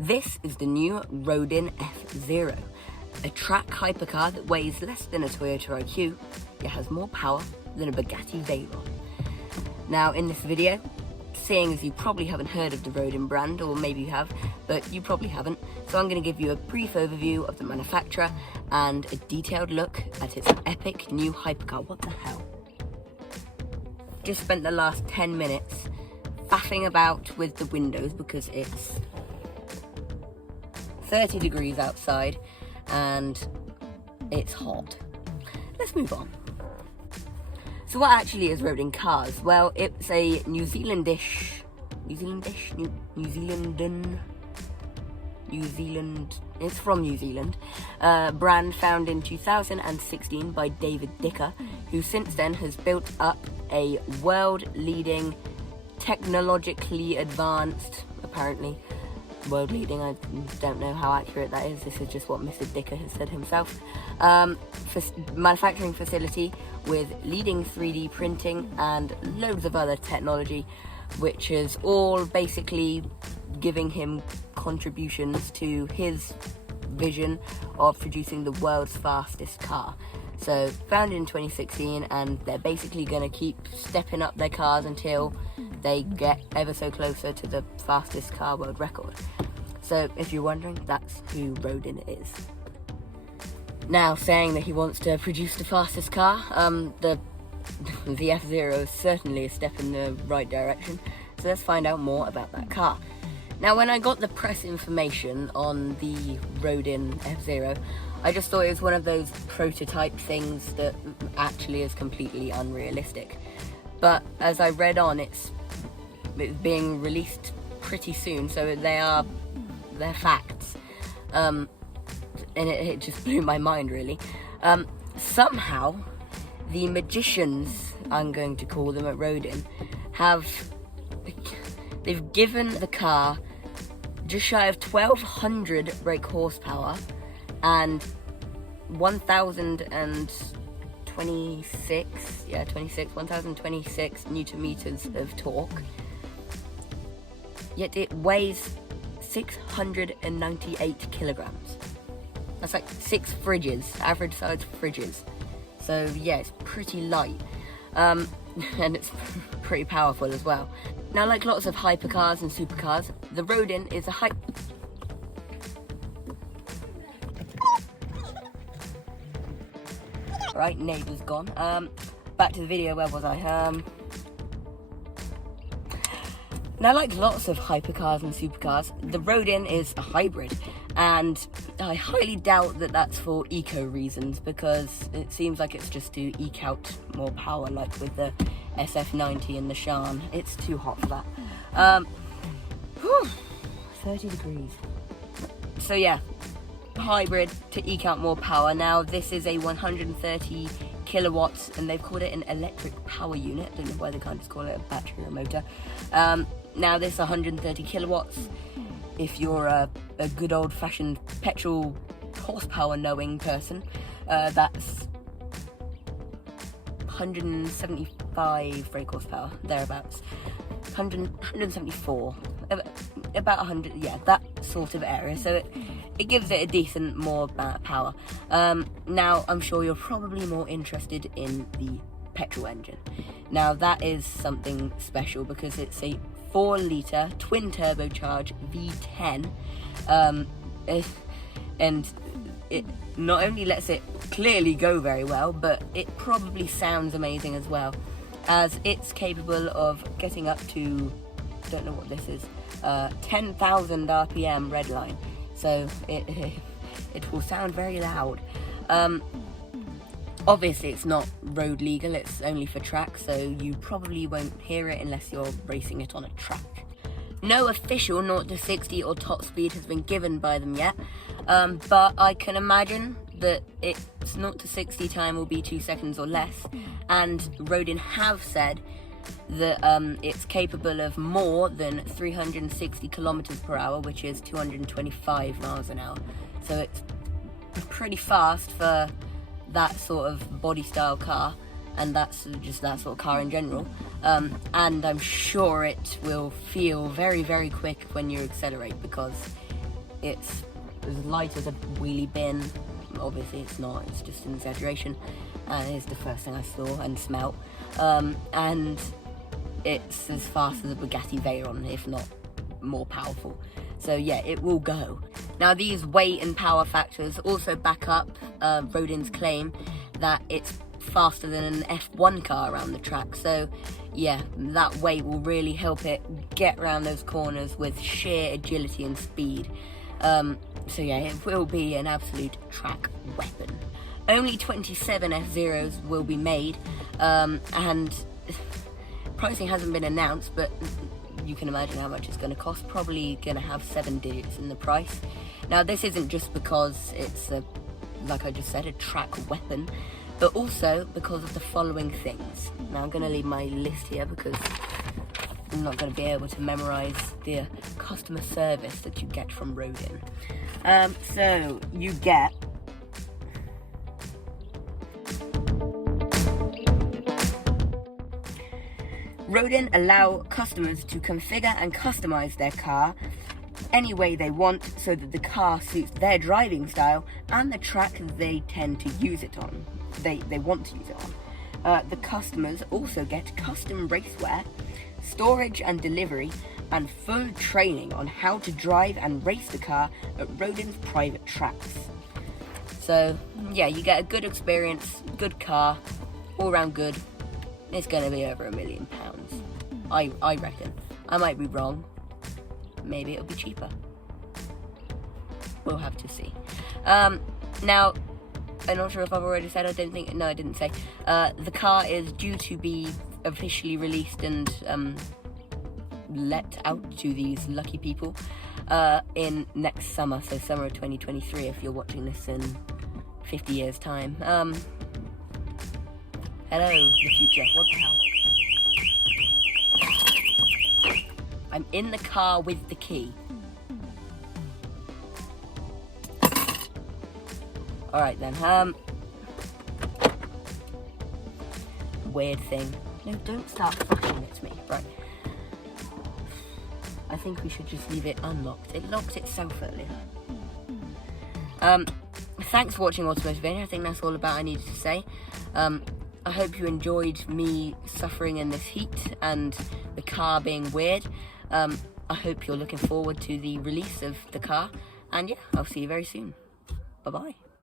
This is the new RODIN F0, a track hypercar that weighs less than a Toyota IQ, yet has more power than a Bugatti Veyron. Now in this video, seeing as you probably haven't heard of the RODIN brand, or maybe you have, but you probably haven't, so I'm going to give you a brief overview of the manufacturer and a detailed look at its epic new hypercar. What the hell? Just spent the last 10 minutes faffing about with the windows because it's 30 degrees outside and it's hot. Let's move on. So what actually is Rodin Cars? Well, it's a New Zealand, it's from New Zealand, brand founded in 2016 by David Dicker, who since then has built up a world-leading, technologically advanced, apparently, world-leading, I don't know how accurate that is, this is just what Mr. Dicker has said himself, manufacturing facility with leading 3D printing and loads of other technology, which is all basically giving him contributions to his vision of producing the world's fastest car. So founded in 2016, and they're basically going to keep stepping up their cars until they get ever so closer to the fastest car world record. So if you're wondering, that's who Rodin is. Now, saying that he wants to produce the fastest car, the F0 is certainly a step in the right direction. So let's find out more about that car. Now, when I got the press information on the Rodin F0, I just thought it was one of those prototype things that actually is completely unrealistic. But as I read on, it's being released pretty soon, so they're facts. And it just blew my mind, really. Somehow, the magicians, I'm going to call them at Rodin, they've given the car just shy of 1,200 brake horsepower and 1,026 newton meters of torque. Yet it weighs 698 kilograms. That's like 6 fridges, average size fridges. So yeah, it's pretty light. And it's pretty powerful as well. Now, like lots of hypercars and supercars, the Rodin is a Right, neighbour's gone. Back to the video, where was I? Now, like lots of hypercars and supercars, the Rodin is a hybrid, and I highly doubt that that's for eco reasons, because it seems like it's just to eke out more power, like with the SF90 and the Shan. It's too hot for that. 30 degrees. So yeah, hybrid to eke out more power. Now, this is a 130 kilowatts, and they've called it an electric power unit. I don't know why they can't just call it a battery or motor. Now, this 130 kilowatts, if you're a good old-fashioned petrol horsepower knowing person, that's 175 brake horsepower, thereabouts. 174, about 100, yeah, that sort of area. So it gives it a decent more power. Now, I'm sure you're probably more interested in the petrol engine. Now, that is something special because it's a 4-litre twin turbocharged V10, and it not only lets it clearly go very well, but it probably sounds amazing as well, as it's capable of getting up to, don't know what this is, 10,000 RPM redline. So it will sound very loud. Obviously, it's not road legal, it's only for track, so you probably won't hear it unless you're racing it on a track. No official 0 to 60 or top speed has been given by them yet, but I can imagine that its 0 to 60 time will be 2 seconds or less, and Rodin have said that it's capable of more than 360 kilometers per hour, which is 225 miles an hour. So it's pretty fast for that sort of body style car, and that's just that sort of car in general. And I'm sure it will feel very, very quick when you accelerate, because it's as light as a wheelie bin. Obviously it's not, it's just an exaggeration, and it's the first thing I saw and smelt. And it's as fast as a Bugatti Veyron, if not more powerful. So yeah, it will go. Now these weight and power factors also back up Rodin's claim that it's faster than an F1 car around the track. So yeah, that weight will really help it get around those corners with sheer agility and speed. So yeah, it will be an absolute track weapon. Only 27 F-Zeros will be made, and pricing hasn't been announced, but you can imagine how much it's going to cost. Probably going to have 7 digits in the price. Now this isn't just because it's like I just said, a track weapon, but also because of the following things. Now I'm going to leave my list here because I'm not going to be able to memorize the customer service that you get from Rodin. So you get Rodin allow customers to configure and customize their car any way they want so that the car suits their driving style and the track they tend to use it on. They want to use it on. The customers also get custom racewear, storage and delivery, and full training on how to drive and race the car at Rodin's private tracks. So yeah, you get a good experience, good car, all round good. It's going to be over £1 million. I reckon. I might be wrong. Maybe it'll be cheaper. We'll have to see. Now, I'm not sure if I've already said, I didn't say. The car is due to be officially released and let out to these lucky people in next summer, so summer of 2023 if you're watching this in 50 years time. Hello, the future. What the hell? I'm in the car with the key. Alright then, weird thing. No, don't start flashing at me. Right. I think we should just leave it unlocked. It locked itself earlier. Thanks for watching Automotive Video. I think that's all about I needed to say. I hope you enjoyed me suffering in this heat and the car being weird. I hope you're looking forward to the release of the car. And yeah, I'll see you very soon. Bye-bye.